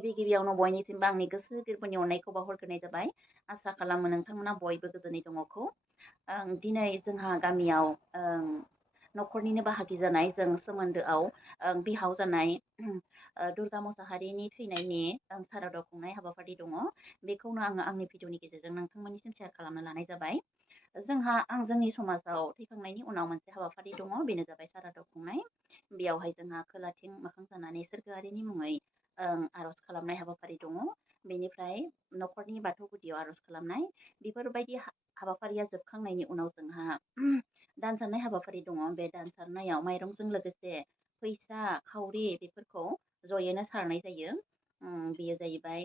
गिबियावनो बयनिसिमबो आंनि गोसो गोरबोनि अननायखौ बावहरग्रोनाय जाबाय। आसा खालामो नोंथांमोना बयबो गोजोनै दङखौ। दिनै जोंहा गामियाव न'खरनिनो बाहागि जानाय जों सोमोन्दोआव बिहाव जानाय दुर्गा मुसाहारिनि थैनायनि सारादु खुंनाय हाबाफारि दङ। बेखौनो आङो आंनि भिडिअनि गेजेरजों नोंथांमोननिसिम शेयार खालामनो लानाय जाबाय। जोंनि समाजाव थैखांनायनि उनाव मोनसे हाबाफारि दङ, बेनो जाबाय सारादु खुंनाय। बेयावहाय जोंहा खोलाथिं मोखां जानानै सोरगोआरिनि मुङै आर'ज खालामनाय हाबाफारि दङ। बेनिफ्राय न'खरनि बाथौ गुदियाव आर'ज खालामनाय। बेफोरबायदि हाबाफारिया जोबखांनायनि उनाव जोंहा दानसारनाय हाबाफारि दङ। बे दानसारनायाव माइरंजों लोगोसे फैसा खावरि बेफोरखौ जयैनो सारनाय जायो। बेयो जाहैबाय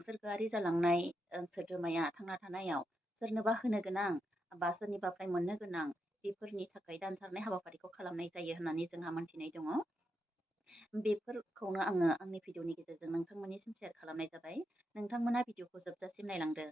सोरगोआरि जालांनाय सोद्रोमाया थांना थानायाव सोरनोबा होनो गोनां बा सोरनिबाफ्राय मोननो गोनां बेफोरनि थाखाय दानसारनाय हाबाफारिखौ खालामनाय जायो होननानै जोंहा मोनथिनाय दङ। बेफोरखौनो आङो आंनि भिडिअनि गेजेरजों नोंथांमोननिसिम शेयार खालामनाय जाबाय। नोंथांमोना भिडिअखौ जोबजासिम नायलांदो।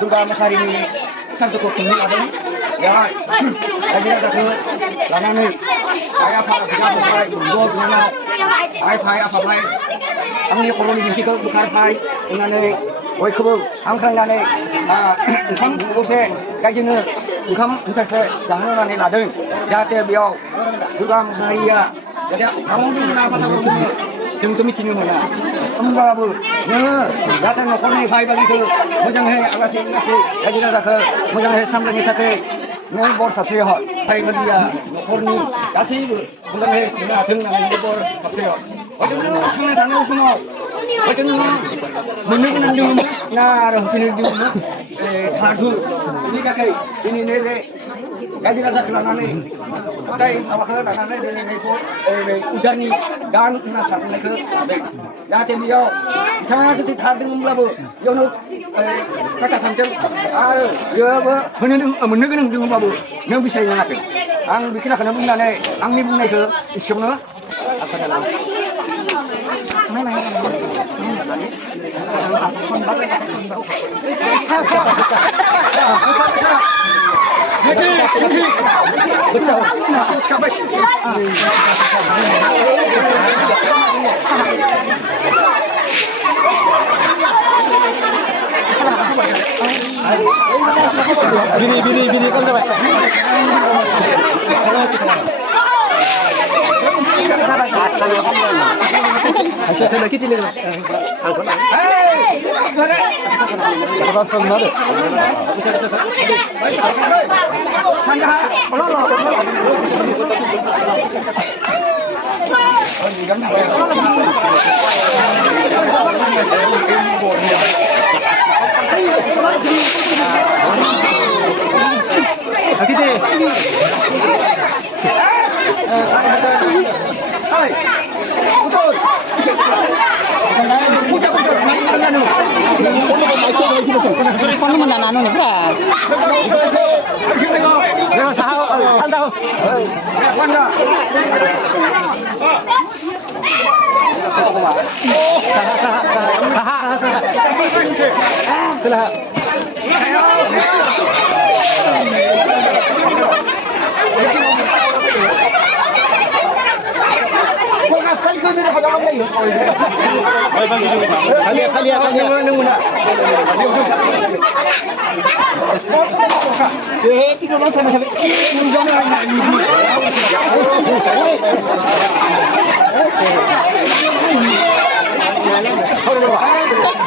दुर्गा मुसाहारिनि सानजौखौ खुंनो लादों। बेवहाय रायजो राजाखौ लानानै आइ आफा बिदा फंबाय बिब' बिनानाव आइ भाइ आफाभाइ आंनि खर'नि दिन्थिखौ बोखारबाय होननानै बयखौबो हांख्रायनानै ओंखाम बोथिसे रायजोनो ओंखाम मुथासे जाहोनानै लादों। जाहाथे बेयाव दुर्गा मुसाहारिया जोंथ' मिथिनो मोना। होमब्लाबो नोङो जाहाथे न'खरनि भाइ बागिखौ मोजाङै आलासि उलासि रायजो राजाखौ मोजाङै सामलायनो थाखाय नों बर साबस्रि हर। भाइ बागिया न'खरनि गासैबो मोजाङै खुंनो हाथों होननानै बर साबस्रि हर। हयथ' नोङो थांना थानाय समाव हयथ' नोङो मोननो गोनां दङमोन ना आरो होफैनो दङमोन थाथु। बेनि थाखाय दिनैनो बे रायजो राजाखौ लानानै गथाय माबाखौ लानानै दिनै उदारनि दान होनना साननायखौ लादों। जाहाथे बेयाव बिथाङा जुदि थादोंमोनब्लाबो बेयावनो थाखा थांथों आरो बेयावबो मोननो गोनां दङब्लाबो नों बिसाय नाङाथों। आं बेखिनिखौनो बुंनानै आंनि बुंनायखौ एसेयावनो Bini kan coba.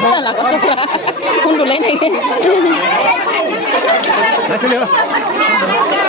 Salah kau tu. Undur lain lagi. Masuk dia.